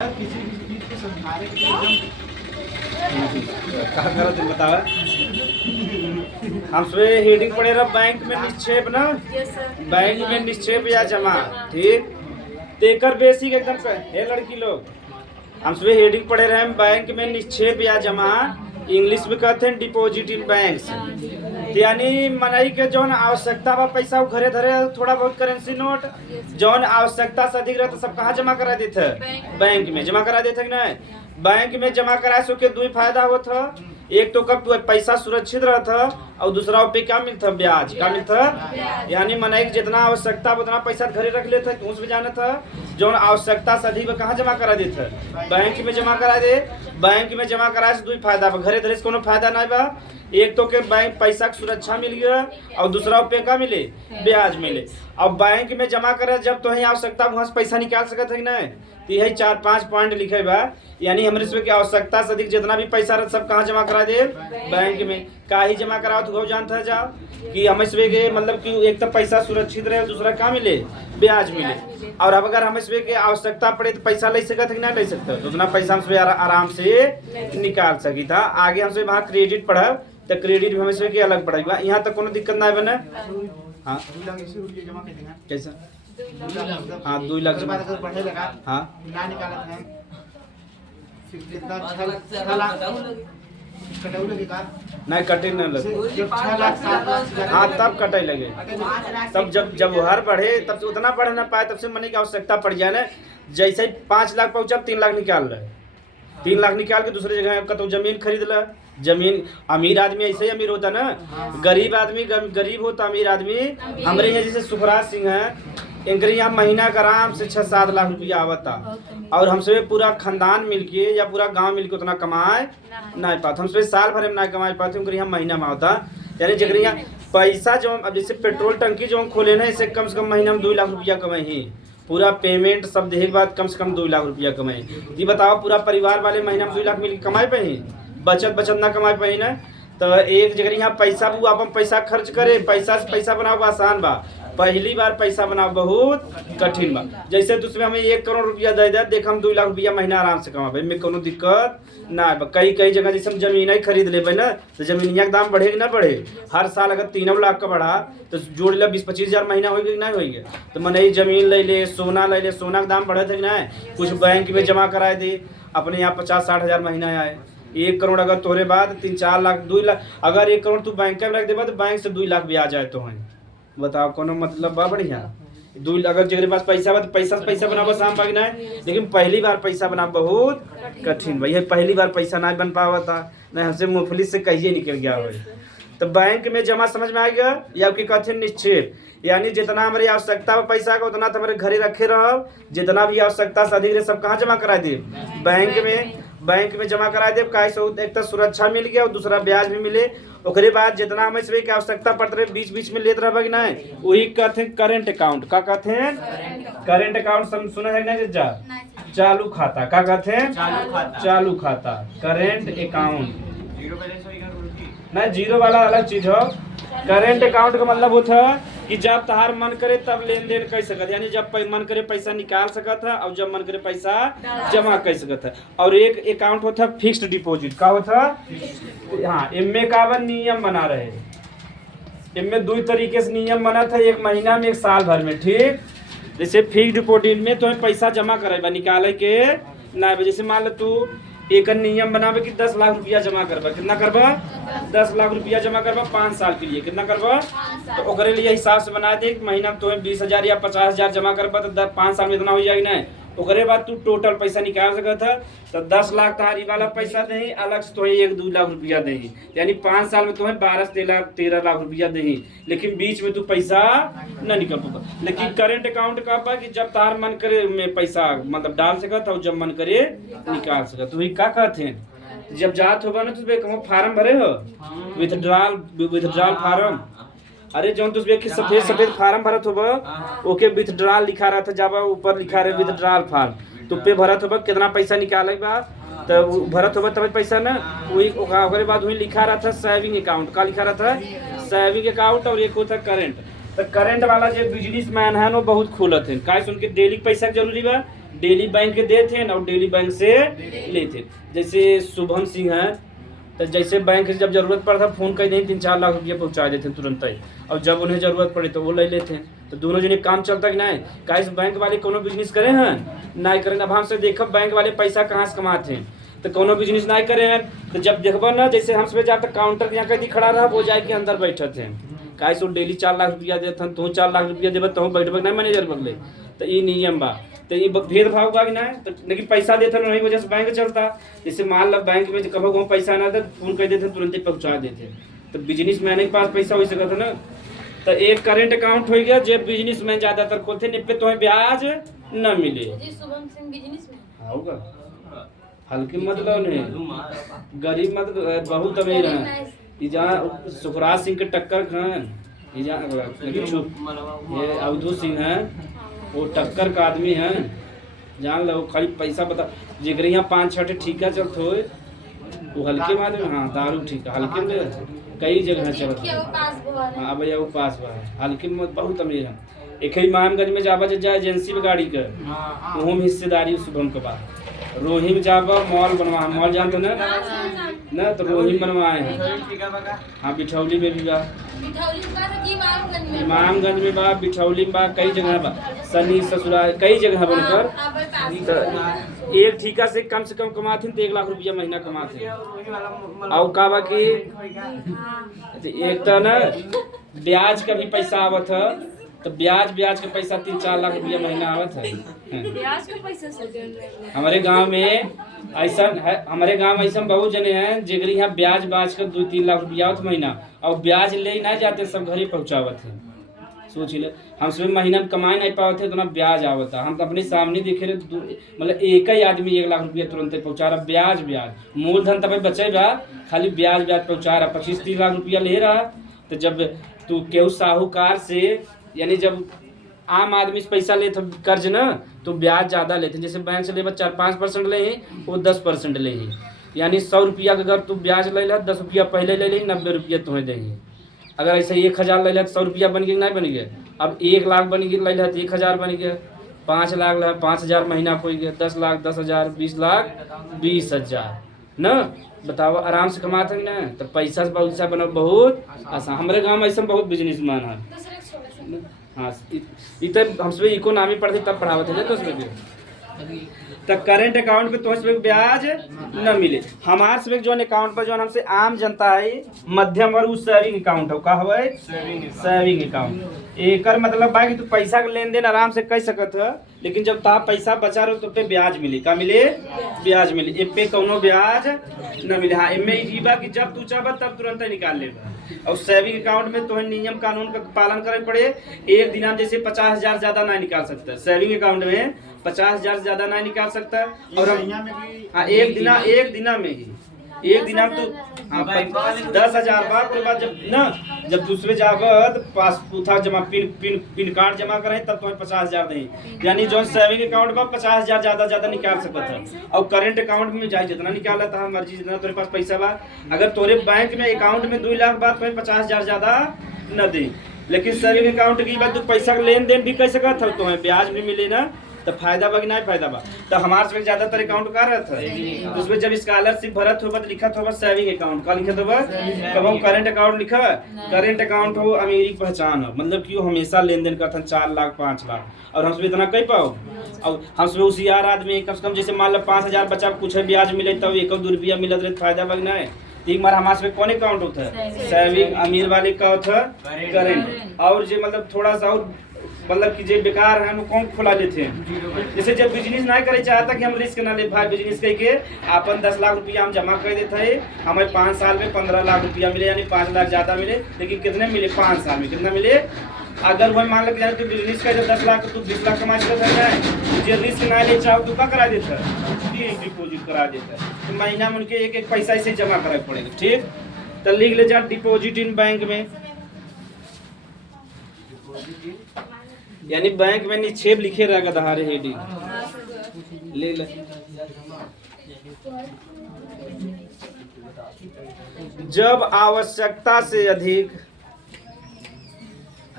किसी भी चीज को समझाने के लिए कहा करो तुम बताओ। हम सुबह हेडिंग पढ़े रहा बैंक में निक्षेप ना, बैंक में निक्षेप या जमा, ठीक तेकर बेसिक एकदम है लड़की लोग। हम सुबह हेडिंग पढ़े रहे बैंक में निक्षेप या जमा, इंग्लिश में कहते हैं डिपॉजिट इन बैंक्स। यानी मनाई के जौन आवश्यकता बा पैसा वो घरे धरे थोड़ा बहुत करेंसी नोट जौन आवश्यकता से अधिक रहता सब कहाँ जमा करा देते, बैंक में जमा करा देते कि नहीं। बैंक में जमा कराए सो के दो फायदा होता, एक तो कब पैसा सुरक्षित रहता और दूसरा पे क्या मिलता, ब्याज का मिलता। यानी मनाई जितना आवश्यकता उतना पैसा घरे रख लेता, घूस भी जाना था जौन आवश्यकता से अधिक कहाँ जमा करा देता, बैंक में जमा करा दे। बैंक में जमा कराए से दो फायदा बा, घरे धरे से कोनो फायदा नहीं बा। एक तो के बैंक पैसा की सुरक्षा मिल गया और दूसरा पे का मिले, ब्याज मिले। अब बैंक में जमा करे जब तो ही आवश्यकता वहाँ से पैसा निकाल सकते है कि नहीं। तो यही 4-5 पॉइंट लिखे बा। यानी हमारे इसमें की आवश्यकता से अधिक जितना भी पैसा रह सब कहाँ जमा करा दे, बैंक में। का ही जमा कराओ तो जानता है जाओ कि हम इसमें के मतलब कि एक तो पैसा सुरक्षित रहे दूसरा का मिले, ब्याज मिले। और अब अगर हम इसमें के आवश्यकता पड़े तो पैसा ले सकते कि नहीं ले सकते, तो उतना पैसा हमसे आराम से निकाल सकी था। आगे हमसे वहाँ क्रेडिट पढ़ा तो क्रेडिट भी हमें के अलग पड़ेगा, यहाँ तक कोनो दिक्कत ना बने। हाँ कैसा, हाँ 2 लाख जमा बढ़े लगा, हाँ ना निकाला है जितना 6 लाख कटौले लगे का नहीं कटे न लगे, जब 6 लाख 7 लाख हाँ तब कटे लगे। तब जब हर बढ़े तब से उतना बढ़ ना पाए, तब से मनी की आवश्यकता पड़ जाए ना। जैसे 5 लाख पहुंचा 3 लाख निकाल रहे, 3 लाख निकाल के दूसरे जगह का तो जमीन खरीद ला। जमीन अमीर आदमी ऐसे ही अमीर होता ना, गरीब आदमी गरीब होता, अमीर आदमी हमारे यहाँ जैसे सुखराज सिंह है, इनके यहाँ महीना का आराम से 6-7 लाख रुपया आवता। और हमसे पूरा खानदान मिलके या पूरा गांव मिलके उतना कमाए नहीं पाते, हमसे साल भर में ना कमाए पाते, उनके यहाँ महीना में होता। यानी जगह यहाँ पैसा जो अब जैसे पेट्रोल टंकी जो खोले ना, इससे कम से कम महीना में 2 लाख रुपया कमाए ही, पूरा पेमेंट सब देने के बाद कम से कम 2 लाख रुपया कमाए। ये बताओ पूरा परिवार वाले महीना में 2 लाख मिल कमाए पे ही, बचत ना कमाए पे ही ना। तो एक जगह यहाँ पैसा वो आप पैसा खर्च करे, पैसा से पैसा बनाओ आसान बा, पहली बार पैसा बनाओ बहुत कठिन बा। जैसे दूसरे हमें 1 करोड़ रुपया दे दे, देख हम 2 लाख रुपया महीना आराम से कमा में कोनो दिक्कत ना है। कई जगह जैसे हम जमीन ही खरीद ले ना, तो जमीनिया का दाम बढ़े कि ना बढ़े। हर साल अगर 3 लाख का बढ़ा तो जोड़ ले 20-25 हज़ार महीना होगी कि नहीं होगी। तो मैंने जमीन ले ले, सोना ले ले, सोना का दाम बढ़े थे कि नहीं, कुछ बैंक में जमा कराए दे, अपने यहाँ 50-60 हज़ार महीना आए। 1 करोड़ अगर तोरे बाद 3-4 लाख 2 लाख, अगर 1 करोड़ तू बैंक में रख देगा तो बैंक से 2 लाख ब्याज आए तो है। बताओ कोनो मतलब बा बढ़िया। 2 अगर जेकरे पास पैसा बा तो पैसा बनाबा आसान बा नहीं, लेकिन पहली बार पैसा बना बहुत कठिन भाई। पहली बार पैसा ना बन पावा था नहीं, हमसे मुफलिस से कहिए निकल गया हो। तो बैंक में जमा समझ में आ गया, या आपकी कथन निक्षेप, यानी जितना हमारी आवश्यकता पैसा का उतना तो हमारे घरे रखे रहो, जितना भी आवश्यकता से अधिक रहे सब कहाँ जमा करा दे, बैंक में जमा करा दे। एक तो सुरक्षा मिल गया और दूसरा ब्याज भी मिले। ओकरे बाद जितना हमें की आवश्यकता पड़ते रहे बीच में लेते रह नहीं, वही कहते हैं करेंट अकाउंट। का कहते हैं करेंट अकाउंट, सुना है ना जा, चालू खाता। का कहते हैं चालू खाता, करेंट अकाउंट। नहीं जीरो वाला अलग चीज हो। करेंट अकाउंट का मतलब होता है कि जब तहार मन करे तब लेन देन कर सकत, यानी जब मन करे पैसा निकाल सकत है और जब मन करे पैसा जमा कर सकत है। और एक अकाउंट होता है फिक्स्ड डिपॉजिट। का होता है, हाँ इनमें का नियम बना रहे, इनमें 2 तरीके से नियम बना था, 1 महीना में 1 साल भर में, ठीक। जैसे फिक्स्ड डिपॉजिट में तो पैसा जमा करे निकाले के ना, जैसे मान लो तू एक नियम बनावे कि 10 लाख रुपया जमा करबा, कितना करबा 10 लाख रुपया जमा करबा 5 साल के लिए, कितना करबा, तो ओकरे लिए हिसाब से बना दे कि महीना में तो 20 हज़ार या 50 हज़ार जमा करबा तो 5 साल में इतना हो जाएगी ना। ओकरे बाद तू टोटल पैसा निकाल सकत है, तो 10 लाख तहारी वाला पैसा दही, अलग से तो 1-2 लाख रुपया दही, यानी 5 साल में तुम्हें 12-13 लाख रुपया दही, लेकिन बीच में तू पैसा न निकल पाता। लेकिन करेंट अकाउंट का बा कि जब तार मन करे में पैसा मतलब डाल सकत और जब मन करे निकाल सकत। तो वही का कहते हैं, जब जात होगा ना तो फार्म भरे हो, विथड्रॉल फार्म। अरे जो तुम सफेद फार्म भरत होगा, ओके विथड्रॉल लिखा रहता, जब ऊपर लिखा रहे विथड्रॉल फार्म, तो पे भरत होगा कितना पैसा निकाले बा, तो भरत होगा तब पैसा ना। वही ओकरे बाद वही लिखा रहता सेविंग अकाउंट। का लिखा रहता सेविंग अकाउंट। और एक होता करेंट। तो करेंट वाला जो बिजनेसमैन है वो बहुत खोलत है, का उनके डेली पैसा जरूरी बा, डेली बैंक के देते हैं और डेली बैंक से लेते हैं। जैसे शुभम सिंह हैं, तो जैसे बैंक से जब जरूरत पड़ता फ़ोन कर दें 3-4 लाख रुपया पहुंचा देते हैं तुरंत ही, और जब उन्हें ज़रूरत पड़े तो वो ले लेते हैं। तो दोनों जने काम चलता कि नहीं। काहे बैंक वाले कोनो बिजनेस करे हैं नहीं करें। अब हमसे देखब बैंक वाले पैसा कहाँ से कमाते हैं, तो कोनो बिजनेस नहीं करे हैं। तो जब देखबो ना, जैसे हमसे जाकर काउंटर के यहाँ कहीं खड़ा रहा, वो जाए के अंदर बैठे थे। काहे सो डेली 4 लाख रुपया देते हैं, तो 4 लाख रुपया देवे तो बैठबे नहीं मैनेजर बगले। तो ये नियम बा, तो ये भेदभाव बा कि नहीं। तो लेकिन पैसा देते नहीं, वजह से बैंक चलता। जैसे मान लो बैंक में कभी कहीं पैसा ना दे, फोन कर देते तुरंत ही पहुँचा देते। तो बिजनेस मैन के पास पैसा हो सकता ना। तो एक करेंट अकाउंट हो गया जो बिजनेस मैन ज्यादातर खोलते, निपे तो ब्याज न मिले। शुभम सिंह बिजनेस में होगा हल्के मतलब नहीं, गरीब मत बहुत अमीर है। जहाँ सुखराज सिंह के टक्कर खान, ये अवधू सिंह है, वो टक्कर का आदमी है। जान लो खाली पैसा बता, जेकर यहाँ 5-6 ठीका चलते हो, वो हल्के माध्यम। हाँ दारू ठीका हल्के में कई जगह चलता है। हाँ भैया वो पास बा, हल्के में बहुत अमीर है। एक ही इमामगंज में जाबा जाए एजेंसी में गाड़ी का, वहाँ में हिस्सेदारी शुभम के बाद। रोही में जाबा मॉल बनवा, मॉल जानते ना, तो रोही बनवाए हैं। हाँ बिठौली में भी बा, इमामगंज में बा, बिठौली में बा, कई जगह बा, सनी ससुराल कई जगह बनकर। तो एक ठीका से कम कमाते तो 1 लाख रुपया महीना कमाते। और का बा कि एक तो ना ब्याज का भी पैसा आवत है, तो ब्याज के पैसा 3-4 लाख रुपया महीना आवत है। ब्याज का पैसा से हमारे गांव में ऐसा है, हमारे गांव में ऐसा बहुत जने हैं जेकरी यहाँ ब्याज का 2-3 लाख रुपया आवत महीना, और ब्याज ले ना जाते, सब घर ही पहुँचावत है। सोच ले, हम सब महीना में कमाए नहीं पाते तो ना ब्याज आवता। हम अपने सामने देखे रहे, मतलब एक ही आदमी 1 लाख रुपया तुरंत पहुँचा रहा। ब्याज मूलधन तब बचेगा, खाली ब्याज पहुँचा रहा। 25-30 लाख रुपया ले रहा। तो जब तू केहू साहूकार से, यानी जब आम आदमी से पैसा ले कर्ज ना, तो ब्याज ज़्यादा लेते। जैसे बैंक से ले 4-5% ले, वो 10% ले। यानी 100 रुपया का अगर तू ब्याज ले ला, 10 रुपया पहले ले ली, 90 रुपया तुम्हें देंगे। अगर ऐसे 1000 ले लिया तो 100 रुपया बन गया नहीं बन गया। अब 1 लाख बन गया, ले लिया तो 1000 बन गया। 5 लाख ला 5000 महीना हो गया, 10 लाख 10,000, 20 लाख 20,000 ना। बताओ आराम से कमाते ना, तो पैसा से बना बहुत आसान। हमारे गाँव में ऐसा बहुत बिजनेसमैन है। हाँ हमसे इकोनॉमी पढ़ते तब पढ़ावत है तो तो करेंट अकाउंट पे तो ब्याज न मिले। हमारे से जो अकाउंट पर जो हमसे आम जनता है मध्यम वर्ग सेविंग अकाउंट हो, का है सेविंग अकाउंट। एक मतलब बा कि तू पैसा का लेन देन आराम से कर सकत है, लेकिन जब ता पैसा बचा रहो तो पे ब्याज मिले। का मिले? ब्याज मिले। ए पे कोनो ब्याज न मिले। हाँ इनमें ये बा कि जब तू चाह तब तुरंत ही निकाल लेगा। और सेविंग अकाउंट में तो नियम कानून का पालन करे पड़े। एक दिन हम जैसे 50,000 ज्यादा नहीं निकाल सकता। सेविंग अकाउंट में 50,000 ज्यादा नहीं निकाल सकता। और हम हाँ एक दिना में ही एक दिन हम तो 10,000 बाद के बाद जब दूसरे जाकर पासबुक जमा पिन कार्ड जमा करें तब तुम्हें 50,000 दें। यानी जो सेविंग अकाउंट में 50,000 ज्यादा निकाल सकता है। और करंट अकाउंट में जाए जितना निकाला था मर्जी, जितना तेरे पास पैसा बा। अगर तोरे बैंक में अकाउंट में 2 लाख बाद तुम्हें 50,000 ज्यादा न दे। लेकिन सेविंग अकाउंट की बात तू पैसा का लेन देन भी कर सकता था, तुम्हें ब्याज भी मिले ना। तो फायदा बा कि नहीं फायदा बा। तो हमारे से ज्यादातर अकाउंट का रहता है, उसमें जब स्कॉलरशिप भरत हो तो लिखा होगा सेविंग अकाउंट। का लिखा होगा कब करंट अकाउंट लिखा। करंट अकाउंट हो अमीरी की पहचान हो, मतलब कि वो हमेशा लेन देन करता है 4 लाख 5 लाख। और हमसे इतना कह पाओ। और हमसे होशियार आदमी कम से कम जैसे मान लो 5,000 बचा कुछ ब्याज मिले तब 1-2 रुपया मिलत रहे, फायदा बा कि नहीं। एक बार हमारे कौन अकाउंट होता है सेविंग, अमीर वाले का होता है करंट। और जो मतलब थोड़ा सा और मतलब कि जो बेकार है वो कौन खुला लेते हैं। जैसे जब बिजनेस नहीं करे चाहता कि हम रिस्क ना ले भाई, बिजनेस करके अपन 10 लाख रुपया हम जमा कर देते हैं, हमें 5 साल में 15 लाख रुपया मिले, यानी 5 लाख ज्यादा मिले। लेकिन कितने मिले 5 साल में कितना मिले। अगर वही मान लग जाए तो बिजनेस का 10 लाख तो 20 लाख कमा सकता है। जो रिस्क ना ले चाहो तो क्या करा देता है, डिपोजिट करा देता है। तो महीना में उनके एक पैसा ऐसे जमा करे पड़ेगा। ठीक, तो लिख ले जा डिपोजिट इन बैंक में, यानी बैंक में निक्षेप लिखे रहेगा दहारे हेडिंग ले ले। जब आवश्यकता से अधिक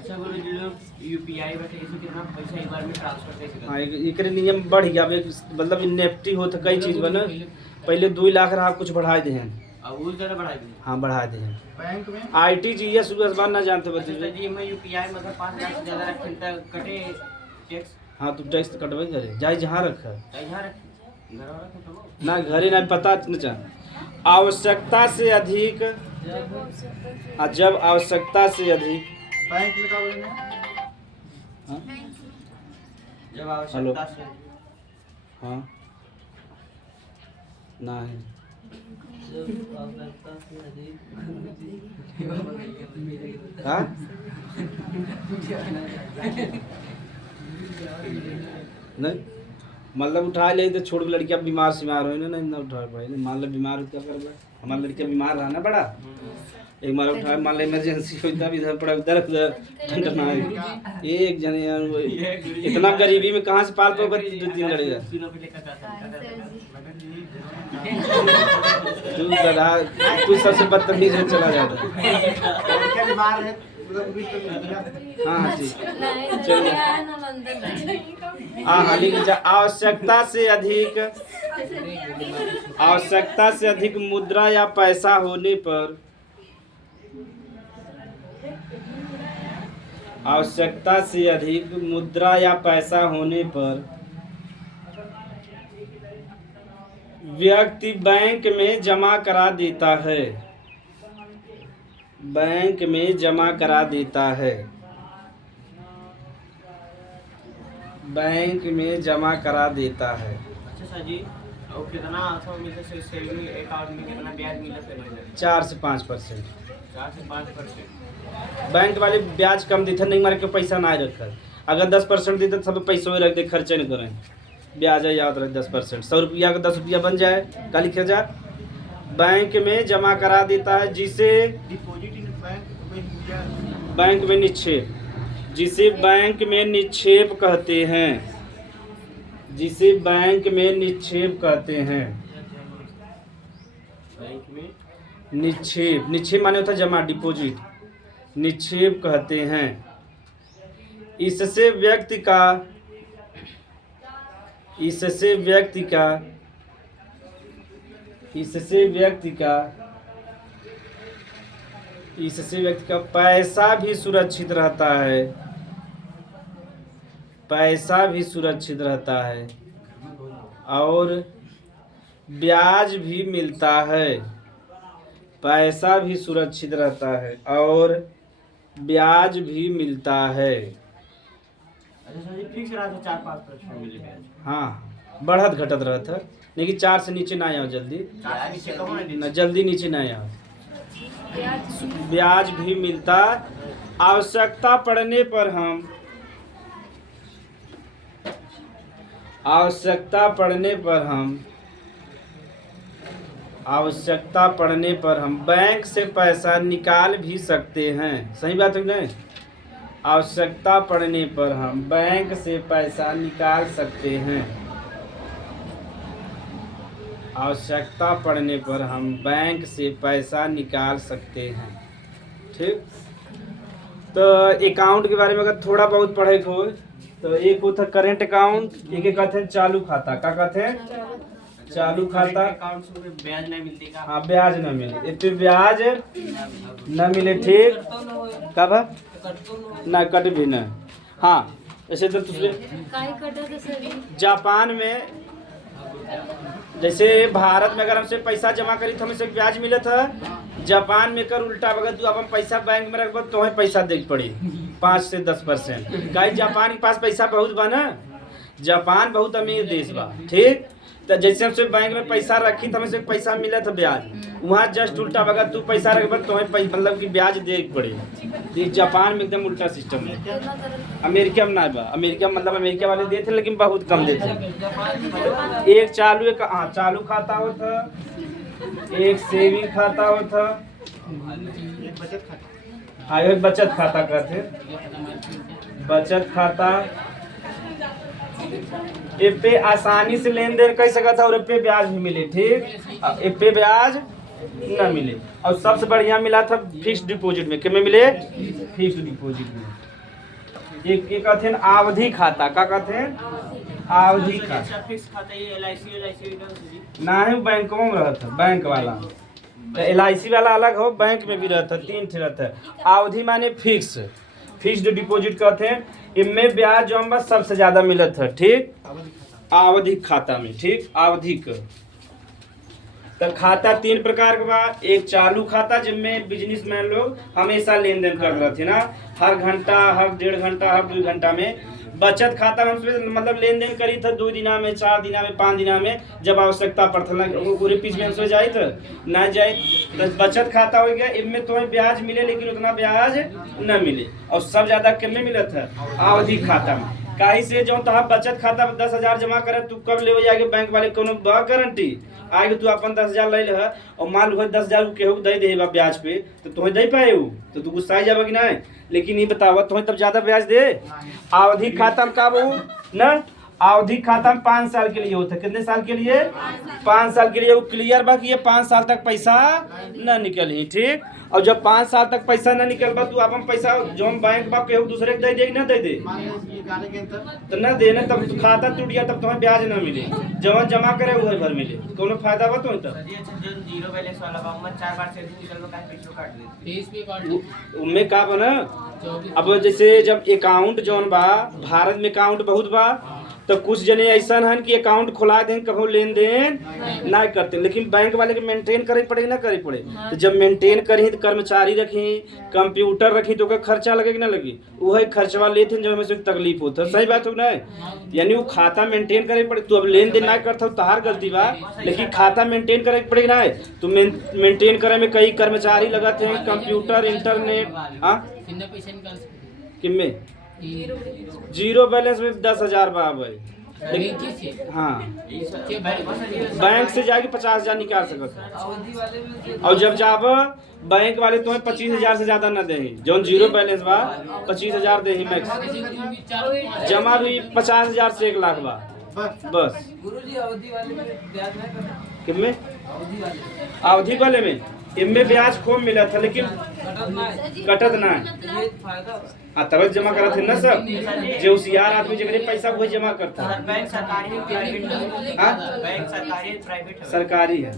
अच्छा बोलो जो लोग यूपीआई बैठे इसे कितना पैसा एक बार में ट्रांसफर कैसे करते हाँ एकरे नियम बढ़ गया मतलब नेफ्टी होता कई चीज बना पहले 2 लाख रहा कुछ बढ़ा दे हैं अब वो ज़्यादा बढ़ा दिए हाँ बढ़ा दे हैं बैंक में आरटीजीएस बार ना जानते अच्छा बच्चे जी मैं यूपीआई मतलब 5 लाख से ज़्यादा रखें तक कटे टैक्स हाँ तू टैक्स तो कटवे करे जाए जहाँ रखा यहाँ रखें घर रखें तो ना घरे ना पता न चाह आवश्यकता से अधिक जब आवश्यकता से अधिक बैंक में का बोलना हाँ? जब आवश्यकता से हाँ ना है हाँ नहीं मतलब उठा ले तो छोड़ के लड़कियां बीमार सीमार हो ना उठा पाए मान लो बीमार हो क्या कर हमारा लड़कियां बीमार रहा ना बड़ा एक बार उठा मान लो इमरजेंसी हो तब इधर पड़ा उधर ठंडा एक जने यार इतना गरीबी में कहाँ से पाल पाओगे 2-3 लड़ेगा तू गधा तू सबसे बदतमीज में चला जाता हाँ हाँ जी चलिए हाँ हाँ लिख लीजिए आवश्यकता से अधिक मुद्रा या पैसा होने पर आवश्यकता से अधिक मुद्रा या पैसा होने पर व्यक्ति बैंक में जमा करा देता है बैंक में जमा करा देता है बैंक में जमा करा देता है अच्छा सर जी और कितना अच्छा मिलता है सेविंग अकाउंट में कितना ब्याज मिलता है 4 से 5%। 4 से 5%। बैंक वाले ब्याज कम देते नहीं मारे के पैसा ना रखा अगर 10% देते सब पैसों में रख दे खर्चे नहीं करें ब्याज याद रहे 10%। 100 रुपया का 10 रुपया बन जाए का लिखा जाए बैंक में जमा करा देता है जिसे डिपॉजिट इन बैंक में निक्षेप जिसे बैंक में निक्षेप कहते हैं जिसे बैंक में निक्षेप कहते हैं बैंक में निक्षेप माने होता है जमा डिपॉजिट निक्षेप कहते हैं इससे व्यक्ति का पैसा भी सुरक्षित रहता है और ब्याज भी मिलता है पैसा भी सुरक्षित रहता है और ब्याज भी मिलता है। अच्छा सर जी फिक्स रहा था 4-5% मिले ब्याज हाँ बढ़त घटत रहता लेकिन 4 से नीचे ना आओ जल्दी 4 नीचे कहो ना जल्दी नीचे ना आओ ब्याज भी मिलता आवश्यकता पड़ने पर हम बैंक से पैसा निकाल भी सकते हैं। सही बात है नहीं आवश्यकता पड़ने पर हम बैंक से पैसा निकाल सकते हैं आवश्यकता पड़ने पर हम बैंक से पैसा निकाल सकते हैं। ठीक तो अकाउंट के बारे में अगर थोड़ा बहुत पढ़े हो तो एक होता करेंट अकाउंट एक कहते हैं चालू खाता का कहते हैं चालू खाता अकाउंट से ब्याज नहीं मिलती का हाँ ब्याज न मिले इतने ब्याज न मिले ठीक कब ना कट भी न हाँ ऐसे तो दूसरे जापान में जैसे भारत में अगर हमसे पैसा जमा करी तो हमें ब्याज मिला था जापान में कर उल्टा अगर तू अपन पैसा बैंक में रखब तो हमें पैसा दे पड़ी 5 से 10%। कहीं जापान के पास पैसा बहुत बा ना जापान बहुत अमीर देश बा ठीक तो जैसे हमसे बैंक में पैसा रखी तो हमें पैसा मिला था ब्याज वहाँ जस्ट उल्टा अगर तू पैसा रखब तो हमें मतलब कि ब्याज दे पड़े। जापान में एकदम उल्टा सिस्टम है अमेरिका में ना बा अमेरिका मतलब अमेरिका वाले देते लेकिन बहुत कम देते एक चालू खाता होता एक सेविंग खाता होता हाँ एक बचत खाता कहते बचत खाता ए पे आसानी से लेन देन कर सकता और पे ब्याज भी मिले ठीक ए पे ब्याज न मिले और सबसे बढ़िया मिला था फिक्स डिपॉजिट में कि में मिले फिक्स डिपॉजिट में एक कहते हैं आवधि खाता, का कहते हैं आवधि खाता। फिक्स खाता ये एलआईसी ना ही बैंकों में रहता बैंक वाला, तो LIC वाला अलग हो, बैंक में भी रहता, 3 ठे रहता है। अवधि माने फिक्स्ड डिपॉजिट कहते हैं। इनमें ब्याज जो हम सबसे ज्यादा मिलत है, ठीक, आवधिक खाता में, ठीक, आवधिक। तो खाता 3 प्रकार का बा। एक चालू खाता जिनमें बिजनेसमैन लोग हमेशा लेन देन कर रहे थे ना, हर घंटा, हर 1.5 घंटा, हर 2 घंटा में। बचत खाता हम मतलब लेन देन करी था 2 दिना में, 4 दिना में, 5 दिना में, जब आवश्यकता पड़ता पूरे पीस में हमसे जाए तो ना जाए तो बचत खाता हो गया। इनमें तुम्हें ब्याज मिले लेकिन उतना ब्याज न मिले, और सब ज्यादा कितने मिला था आवधिक खाता में। काहे से जो तो बचत खाता में 10,000 जमा करे, तू कब ले जाके बैंक वाले कोनो गारंटी आगे तू अपन 10,000 ले लह और मान लो 10,000 केहू दे दे ब्याज पे, तो तुम्हें दे पाए तो तू गुस्सा जाबा कि नहीं। लेकिन ये बतावा तुम्हें तब ज्यादा ब्याज दे। आवधिक खाता में का बहू न, आवधिक खाता में 5 साल के लिए होता है। कितने साल के लिए? 5 साल के लिए। वो क्लियर बा कि ये 5 साल तक पैसा न निकली, ठीक। और जब 5 साल तक पैसा न निकल बा, तू अपन पैसा जो बैंक बा केहू दूसरे के दे ना दे दे तो न देने, तब तो खाता टूट गया, तब तुम्हें ब्याज न मिले। जवन जमा करे वही भर मिले, कोनो फायदा बा तुम्हें तब। जीरो बैलेंस वाला बा 4 बार से निकल बा काहे पीछे काट देते उनमें का बना। अब जैसे जब अकाउंट जोन बा, भारत में अकाउंट बहुत बा, तो कुछ जने ऐसा है कि अकाउंट खुला दें कभी लेन देन ना करते, लेकिन बैंक वाले के मेंटेन करे पड़े ना करे पड़े। तो जब मेंटेन करी तो कर्मचारी रखी, कंप्यूटर रखी, तो खर्चा लगे कि ना लगे, वही खर्चवा लेते जब हमें तकलीफ होता है। सही बात हो ना, यानी वो खाता मेंटेन करे पड़े। तू अब लेन देन ना करता तो हार गलती बा, लेकिन खाता मेंटेन करे पड़े ना। तो मेंटेन करे में कई कर्मचारी लगाते हैं, कंप्यूटर, इंटरनेट। हाँ किनमें जीरो बैलेंस में 10,000 बा भाई। हाँ बैंक से जाके 50,000 निकाल सकते। और जब जाब बैंक वाले तुम्हें 25,000 से ज्यादा न दे, जो जीरो बैलेंस बा 25,000 दे मैक्स। जमा भी 50,000 से 1 लाख बा बस। किनमें? अवधि वाले में इनमें ब्याज खूब मिला था, लेकिन कटत ना तब जमा करा थे ना सब। जो होशियार आदमी जगह पैसा वही जमा करता है। बैंक सरकारी है प्राइवेट? हाँ बैंक सरकारी है प्राइवेट है? सरकारी है।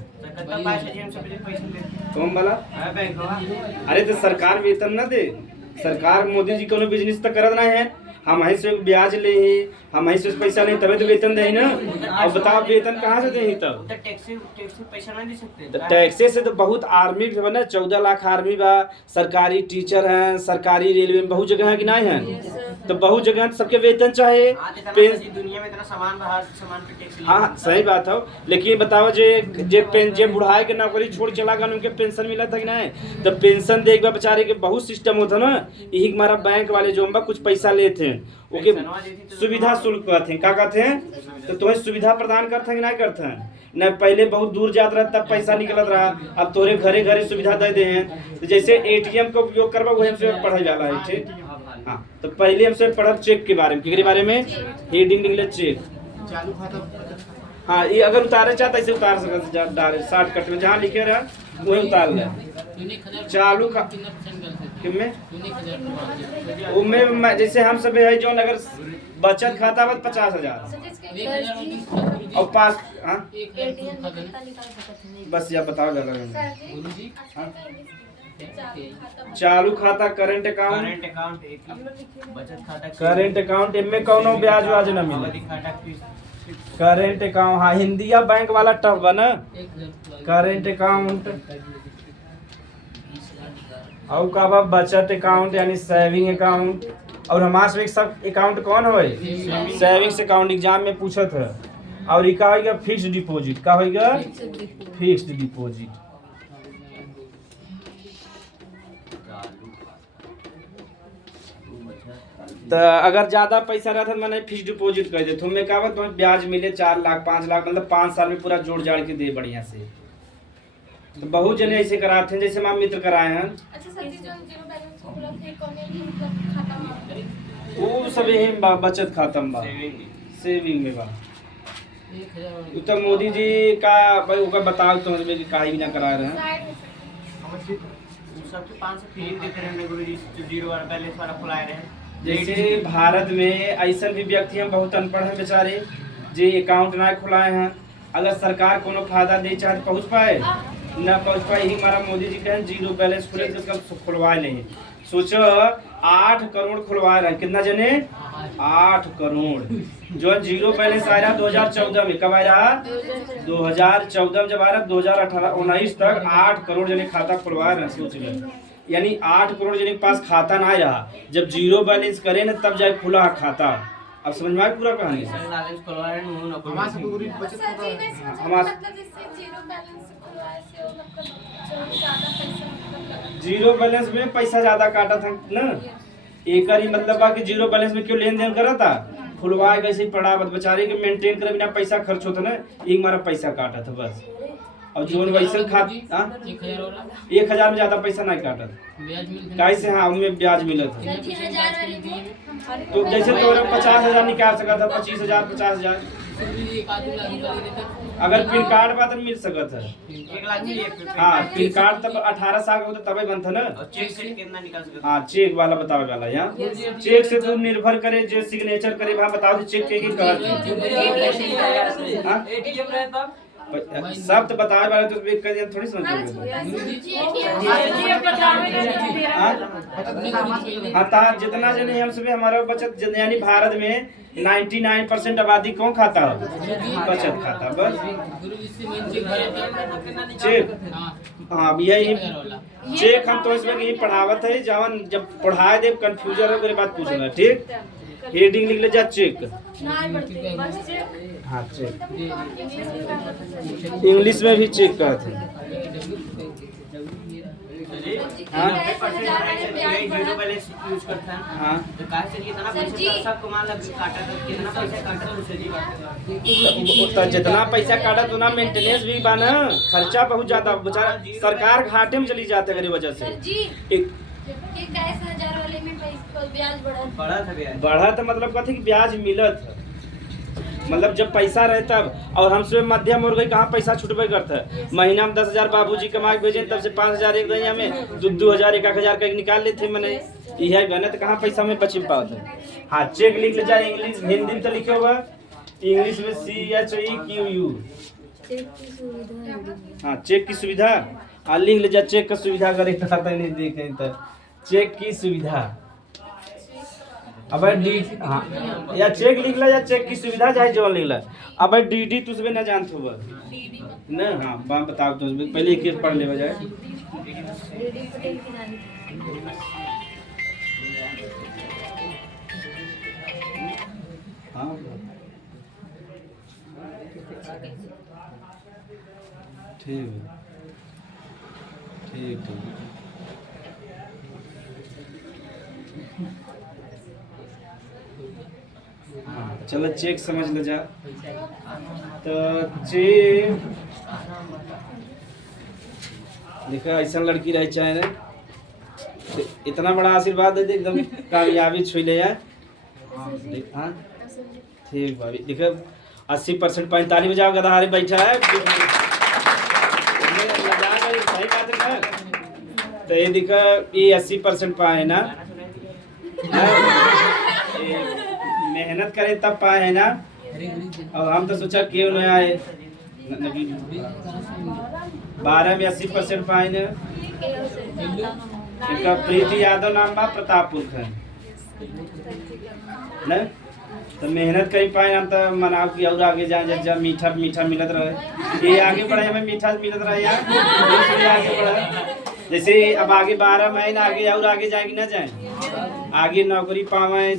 कौन वाला? अरे तो सरकार वेतन ना दे। सरकार मोदी जी को बिजनेस तो करत नहीं है, हम ही से ब्याज ले ही, हम ही से पैसा नहीं तभी तो वेतन दे ना। अब बताओ वेतन कहाँ से दे तब? टैक्स पैसा नहीं दे सकते। तो टैक्से से तो बहुत आर्मी भी ना, 14 लाख आर्मी बा, सरकारी टीचर हैं, सरकारी रेलवे में बहुत जगह है कि नहीं है। तो बहुत जगह सबके वेतन चाहे। दुनिया में इतना सामान पे टैक्स। हाँ सही बात हो, लेकिन बताओ जे बुढ़ाई के नौकरी छोड़ चला गया उनके पेंशन मिला था कि नहीं। तो पेंशन देख बा बेचारे के बहुत सिस्टम होता ना। यही हमारा बैंक वाले जो हम कुछ पैसा लेते हैं ओके सुविधा शुल्क कहते हैं, क्या कहते हैं। तो तुम्हें सुविधा प्रदान करते हैं कि नहीं करते हैं न। पहले बहुत दूर जात रहा तब पैसा निकलत रहा, अब तोरे घरे घरे सुविधा दे दे हैं। तो जैसे ATM का उपयोग करवा वही हमसे पढ़ा जाला है, ठीक। हाँ तो पहले हमसे पढ़ब चेक के बारे में, किसके बारे में? Heading English check. चालू खाता। हाँ ये अगर उतारे चाहता ऐसे उतार सकते, डायरेक्ट शॉर्टकट में जहाँ लिखे रहा वही उतार ले। चालू का किनमें? उनमें जैसे हम सब है जो अगर बचत खाता बस 50,000 और पास। हाँ बस या बताओ जरा। चालू खाता, करंट अकाउंट, बचत खाता, करंट अकाउंट, इनमें कौनो ब्याज वाज न मिले। करंट अकाउंट हाँ हिंदी या बैंक वाला टफ बना। करंट अकाउंट और का बा बचत अकाउंट यानी सेविंग अकाउंट। और हमारे से सब अकाउंट कौन हो? सेविंग्स अकाउंट एग्जाम में पूछत है। और का होगा फिक्स्ड डिपॉजिट। का होगा फिक्स्ड डिपॉजिट। तो अगर ज्यादा पैसा रहता तो मैंने फिक्स डिपॉजिट कर दे। तुम्हें कहा तुम्हें ब्याज मिले 4 लाख 5 लाख, मतलब 5 साल में पूरा जोड़ जाड़ के दे बढ़िया से। तो बहुत जने ऐसे कराते हैं, जैसे हमारे मित्र कराए हैं। अच्छा सर जी, जो जीरो बैलेंस खुला थे कौन है मतलब खाता में? वो सब यही बचत खाता में बा, सेविंग में बा। तो मोदी जी का भाई ओका बताओ तो मुझे काहे भी ना करा रहे हैं। सबके 500 फ्री देते रहे गुरुजी, जो जीरो वाला बैलेंस वाला खुलाए रहे। जैसे भारत में ऐसा भी व्यक्ति हैं बहुत अनपढ़ हैं बेचारे जे अकाउंट ना खुलाए हैं, अगर सरकार कोनो फायदा दे चाहे तो पहुँच पाए न पहुँच पाए। यही हमारा मोदी जी कहें जीरो बैलेंस खुले तो उसका खुलवाए नहीं। सोचो 8 करोड़ खुलवा रहे हैं, कितना जने 8 करोड़ जो जीरो बैलेंस आ रहा 2014 में। कब आ रहा 2014 में, जब आ रहा 2018-19 तक 8 करोड़ जने खाता खुलवा रहे हैं। सोच लो, यानी 8 करोड़ जने के पास खाता ना रहा, जब जीरो बैलेंस करे ना तब जाए खुला खाता। अब समझ में आया पूरा कहानी। सर जी नहीं समझ हमारा- मतलब जैसे जीरो बैलेंस से खुलवाए से वो मतलब जो ज्यादा पैसा मतलब लगा। जीरो बैलेंस में पैसा ज्यादा काटा था ना, एक ही मतलब बा कि जीरो बैलेंस में क्यों लेन देन करा था, खुलवाए कैसे पड़ा बेचारे के मेंटेन करे बिना पैसा खर्च होता ना, एक मारा पैसा काटा था बस। और जो वैसे खाता 1000 में ज्यादा पैसा नहीं काटा था कैसे। हाँ उनमें ब्याज मिला था। सर जी 1000 वाले में तो जैसे तो 50,000 निकाल सका था, 25,000 50,000 अगर पिन कार्ड बा तो मिल सकत है। 1 लाख में हाँ पिन कार्ड तब 18 साल का होता तबे बनता ना। चेक से कितना निकाल सकते हाँ चेक वाला बतावे वाला यहाँ चेक से तो निर्भर करे जो सिग्नेचर करे वहाँ बताओ चेक के हाँ? एटीएम रहे तब सब तो बतावे वाला तो थोड़ी समझ हाँ तार जितना जने हम सब हमारा बचत यानी भारत में 99% आबादी कौन खाता है बचत खाता बस चेक। हाँ यही चेक हम तो इसमें यही पढ़ावत है जवन जब पढ़ाए दे कंफ्यूजन है मेरे बात पूछना ठीक। हेडिंग लिख ले जा चेक। हाँ चेक इंग्लिश में भी चेक कहते हैं। जीरो बैलेंस यूज करते हैं। हाँ तो काहे से कितना पैसा सबको मान लग काटा था, कितना पैसा काटा तो सही बात है। जितना पैसा काटा उतना मेंटेनेंस भी बा ना, खर्चा बहुत ज्यादा बेचारा सरकार घाटे में चली जाते है वजह से। सर जी एक ये 1000 वाले में पैसा ब्याज बढ़ा था ब्याज बढ़ा था मतलब कहते कि ब्याज मिलत है, मतलब जब पैसा रहे तब। और हमसे मध्यम वर्ग कहाँ पैसा छुटबे करता है, महीना में 10,000 बाबूजी कमा के भेजे तब से 5,000 एक दहिया में 2,000 1,000 का निकाल लेते मैंने यही बने तो कहाँ पैसा में बच पाता। हाँ चेक लिख ले जाए इंग्लिश हिंदी में तो लिखे होगा इंग्लिश में CHEQU। हाँ चेक की सुविधा हाँ लिख ले जा चेक का सुविधा करे नहीं देखे तो चेक की सुविधा। अब डी हाँ या चेक लिख ला या चेक की सुविधा चाहे जो लिख ला। अब DD तुझे ना जानते हो ना। हाँ बात बताओ तो पहले एक पढ़ ले बजाय। हाँ ठीक ठीक ठीक हाँ चलो चेक समझ ले जा। तो चेक देखा ऐसा लड़की रह चाहे ना तो इतना बड़ा आशीर्वाद दे दे एकदम कामयाबी छुई ले यार। हाँ ठीक भाभी देखो 80% 45 बजाओ गधारे बैठा है सही बात है। तो ये देखो ये 80% पाए ना मेहनत करे तब पाए है ना। और हम तो सोचा क्यों नहीं आए 12 में 80% पाए ना। इनका प्रीति यादव नाम बा प्रतापपुर का न तो मेहनत करी पाए हम तो मनाओ कि और आगे जाए जब मीठा मीठा मिलत रहे ये आगे बढ़े हमें मीठा मिलत रहे यार आगे बढ़े। जैसे अब आगे 12 महीना आगे और आगे जाएगी ना जाए आगे नौकरी पावे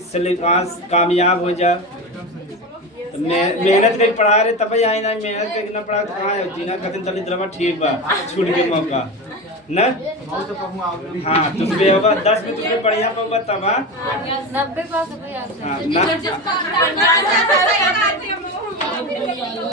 कामयाब हो जाए। तो मेहनत करी पढ़ा रहे तब आई ना मेहनत करके ना पढ़ा तो कहाँ होती ना कहते दलित द्रवा ठीक बा छूट के मौका न। हाँ तुझे होगा 10 में तुझे बढ़िया होगा तब 90 पास हो गया। हाँ ना